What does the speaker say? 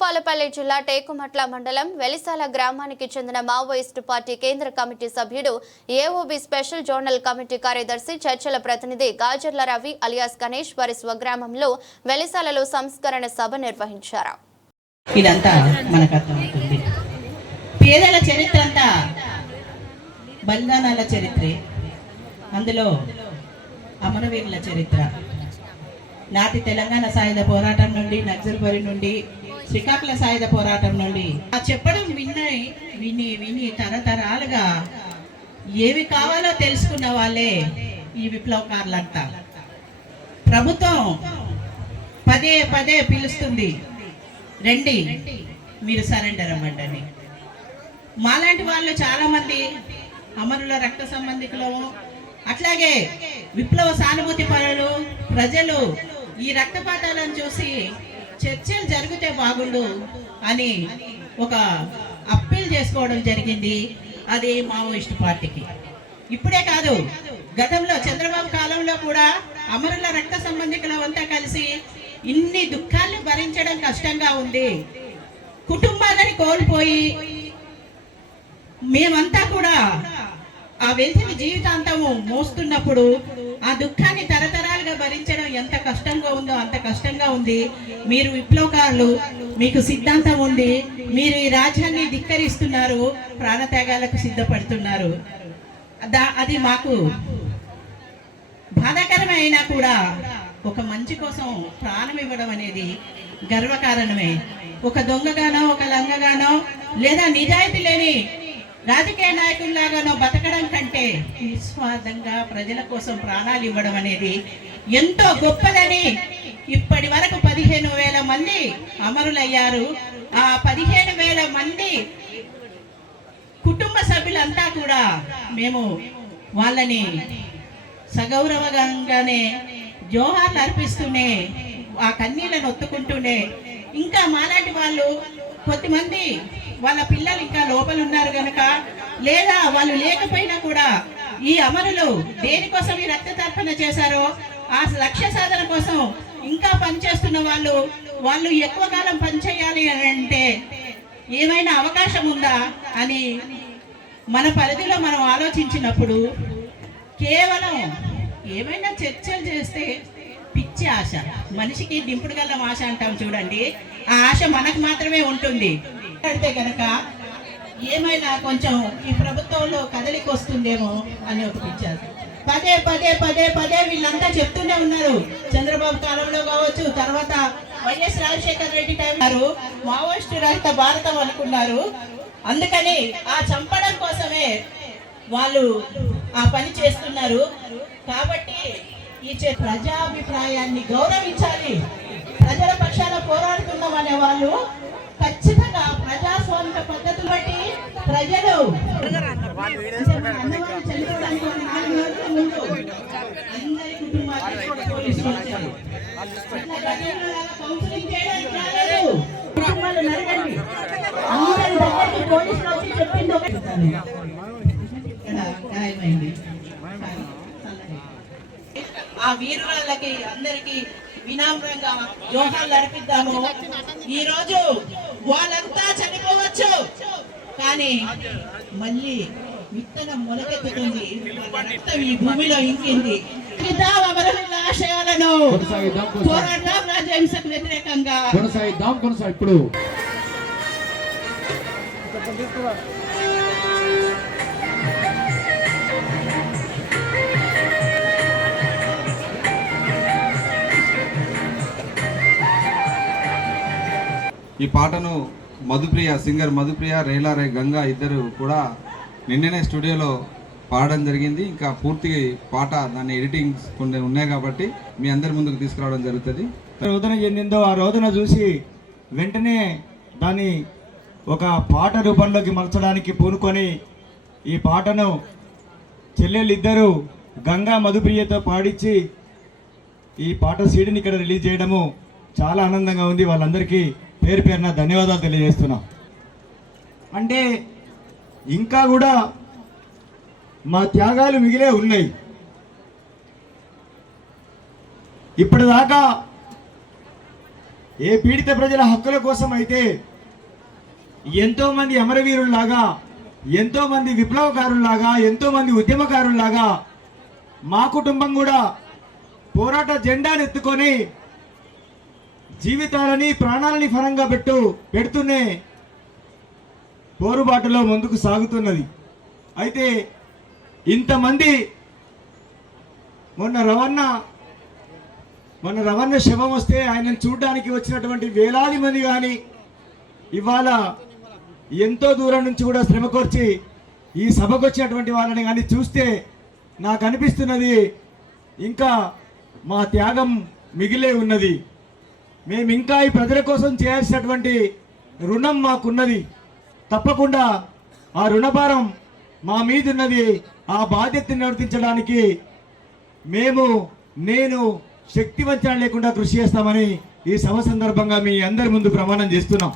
భూపాలపల్లి జిల్లా టేకుమట్ల మండలం వెలిసాల గ్రామానికి చెందిన మావోయిస్టు పార్టీ కేంద్ర కమిటీ సభ్యుడు ఏఓబి స్పెషల్ జోనల్ కమిటీ కార్యదర్శి చర్చల ప్రతినిధి గాజర్ల రవి అలియాస్ గణేష్ వారి స్వగ్రామంలో వెలిసాలలో సంస్కరణ సభ నిర్వహించారు. ఇదంతా పేదల చరిత్ర అంతా చరిత్రే. అందులో అమరవీరుల చరిత్ర. నాటి తెలంగాణ సాయుధ పోరాటం నుండి నక్సల్బరి నుండి శ్రీకాకుళ సాయుధ పోరాటం నుండి. ఆ చెప్పడం విన్నాయి విని విని తరతరాలుగా ఏవి కావాలో తెలుసుకున్న వాళ్ళే ఈ విప్లవకారులంతా ప్రభుత్వం పదే పదే పిలుస్తుంది రండి మీరు సరెండర్ అవ్వండి అని. మాలాంటి వాళ్ళు చాలా మంది అమరుల రక్త సంబంధికులము అట్లాగే విప్లవ సానుభూతి పరులు ప్రజలు ఈ రక్తపాతాలను చూసి చర్చలు జరిగితే బాగుండు అని ఒక అప్పీల్ చేసుకోవడం జరిగింది. అది మావోయిస్ట్ పార్టీకి. ఇప్పుడే కాదు గతంలో చంద్రబాబు కాలంలో కూడా అమరుల రక్త సంబంధికులు అంతా కలిసి ఇన్ని దుఃఖాలను భరించడం కష్టంగా ఉంది. కుటుంబాలని కోల్పోయి మేమంతా కూడా ఆ వెలితిని జీవితాంతము మోస్తున్నప్పుడు ఆ దుఃఖాన్ని తరతరాలుగా భరించడం ఎంత కష్టంగా ఉందో అంత కష్టంగా ఉంది. మీరు విప్లవకారులు మీకు సిద్ధాంతం ఉంది. మీరు ఈ రాజ్యాన్ని ధిక్కరిస్తున్నారు. ప్రాణత్యాగాలకు సిద్ధపడుతున్నారు. దా- అది మాకు బాధాకరమైనా కూడా ఒక మంచి కోసం ప్రాణం ఇవ్వడం అనేది గర్వకారణమే. ఒక దొంగగానో ఒక లంగగానో లేదా నిజాయితీ లేని రాజకీయ నాయకుల్లాగానో బతకడం నిస్వార్థంగా ప్రజల కోసం ప్రాణాలు ఇవ్వడం అనేది ఎంతో గొప్పదని ఇప్పటి వరకు పదిహేను వేల మంది అమరులయ్యారు. ఆ పదిహేను వేల మంది కుటుంబ సభ్యులంతా కూడా మేము వాళ్ళని సగౌరవంగానే జోహార్లు అర్పిస్తూనే ఆ కన్నీళ్ళను ఒత్తుకుంటూనే ఇంకా మాలాంటి వాళ్ళు కొద్దిమంది వాళ్ళ పిల్లలు ఇంకా లోపల ఉన్నారు కనుక లేదా వాళ్ళు లేకపోయినా కూడా ఈ అమరులు దేనికోసం ఈ రక్త తర్పణ చేశారో ఆ లక్ష్య సాధన కోసం ఇంకా పనిచేస్తున్న వాళ్ళు వాళ్ళు ఎక్కువ కాలం పనిచేయాలి అని అంటే ఏమైనా అవకాశం ఉందా అని మన పరిధిలో మనం ఆలోచించినప్పుడు కేవలం ఏమైనా చర్చలు చేస్తే పిచ్చి ఆశ. మనిషికి దింపుడు గల్లం ఆశ అంటాం చూడండి. ఆ ఆశ మనకు మాత్రమే ఉంటుంది. అంటే కనుక ఏమైనా కొంచెం ఈ ప్రభుత్వంలో కదలికి వస్తుందేమో అని ఒక పిచ్చారు పదే పదే పదే పదే వీళ్ళంతా చెప్తూనే ఉన్నారు. చంద్రబాబు కాలంలో కావచ్చు తర్వాత YS Rajasekhara Reddy time Maoist రహిత భారతం అనుకున్నారు. అందుకని ఆ చంపడం కోసమే వాళ్ళు ఆ పని చేస్తున్నారు. కాబట్టి ఈ ప్రజాభిప్రాయాన్ని గౌరవించాలి. ప్రజల పక్షాన పోరాడుతున్నాం అనే వాళ్ళు ఖచ్చితంగా ప్రజాస్వామిక పద్ధతులు బట్టి ప్రజలు చనిపోవడానికి నాలుగు రోజుల ముందు అందరి కుటుంబాలకు పోలీసులు వచ్చారు. కౌన్సిలింగ్ చేయడానికి రాలేదు. కుటుంబాలు అందరి దగ్గరికి పోలీసులు వచ్చి చెప్పింది ఒకటి. గాయమైంది ఆ వీరురాళ్ళకి అందరికి వినామ్రంగా జోహాలు అర్పిద్దాము. ఈ రోజు వాళ్ళంతా చనిపోవచ్చు. కానీ మళ్ళీ విత్తనం మొలకెత్తుతుంది. రక్తం ఈ భూమిలో ఇంకింది. ఆశయాలను పోరాడదాం వ్యతిరేకంగా. కొనసాగిద్దాం కొనసాగి ఇప్పుడు ఈ పాటను మధుప్రియ సింగర్ మధుప్రియ రేలారే గంగా ఇద్దరు కూడా నిన్ననే స్టూడియోలో పాడడం జరిగింది. ఇంకా పూర్తి పాట దాని ఎడిటింగ్స్ కొన్ని ఉన్నాయి కాబట్టి మీ అందరి ముందుకు తీసుకురావడం జరుగుతుంది. రోదన చెందిందో ఆ రోదన చూసి వెంటనే దాన్ని ఒక పాట రూపంలోకి మలచడానికి పూనుకొని ఈ పాటను చెల్లెళ్ళిద్దరూ గంగా మధుప్రియతో పాడించి ఈ పాట సీడీని ఇక్కడ రిలీజ్ చేయడము చాలా ఆనందంగా ఉంది వాళ్ళందరికీ. పేరు పేరున ధన్యవాదాలు తెలియజేస్తున్నాం. అంటే ఇంకా కూడా మా త్యాగాలు మిగిలే ఉన్నాయి. ఇప్పటిదాకా ఏ పీడిత ప్రజల హక్కుల కోసం అయితే ఎంతో మంది అమరవీరుల్లాగా ఎంతో మంది విప్లవకారుల్లాగా ఎంతో మంది ఉద్యమకారుల్లాగా మా కుటుంబం కూడా పోరాట జెండాను ఎత్తుకొని జీవితాలని ప్రాణాలని ఫలంగా పెట్టు పెడుతూనే పోరుబాటులో ముందుకు సాగుతున్నది. అయితే ఇంతమంది మొన్న రవణ మొన్న రవణ శవం వస్తే ఆయనను చూడడానికి వచ్చినటువంటి వేలాది మంది కానీ ఇవాళ ఎంతో దూరం నుంచి కూడా శ్రమకోర్చి ఈ సభకు వచ్చినటువంటి వాళ్ళని కానీ చూస్తే నాకు అనిపిస్తున్నది ఇంకా మా త్యాగం మిగిలే ఉన్నది. మేము ఇంకా ఈ ప్రజల కోసం చేయాల్సినటువంటి రుణం మాకున్నది. తప్పకుండా ఆ రుణభారం మా మీద ఉన్నది ఆ బాధ్యతని నిర్వర్తించడానికి మేము నేను శక్తివంచన లేకుండా కృషి చేస్తామని ఈ సభ సందర్భంగా మీ అందరి ముందు ప్రమాణం చేస్తున్నాం.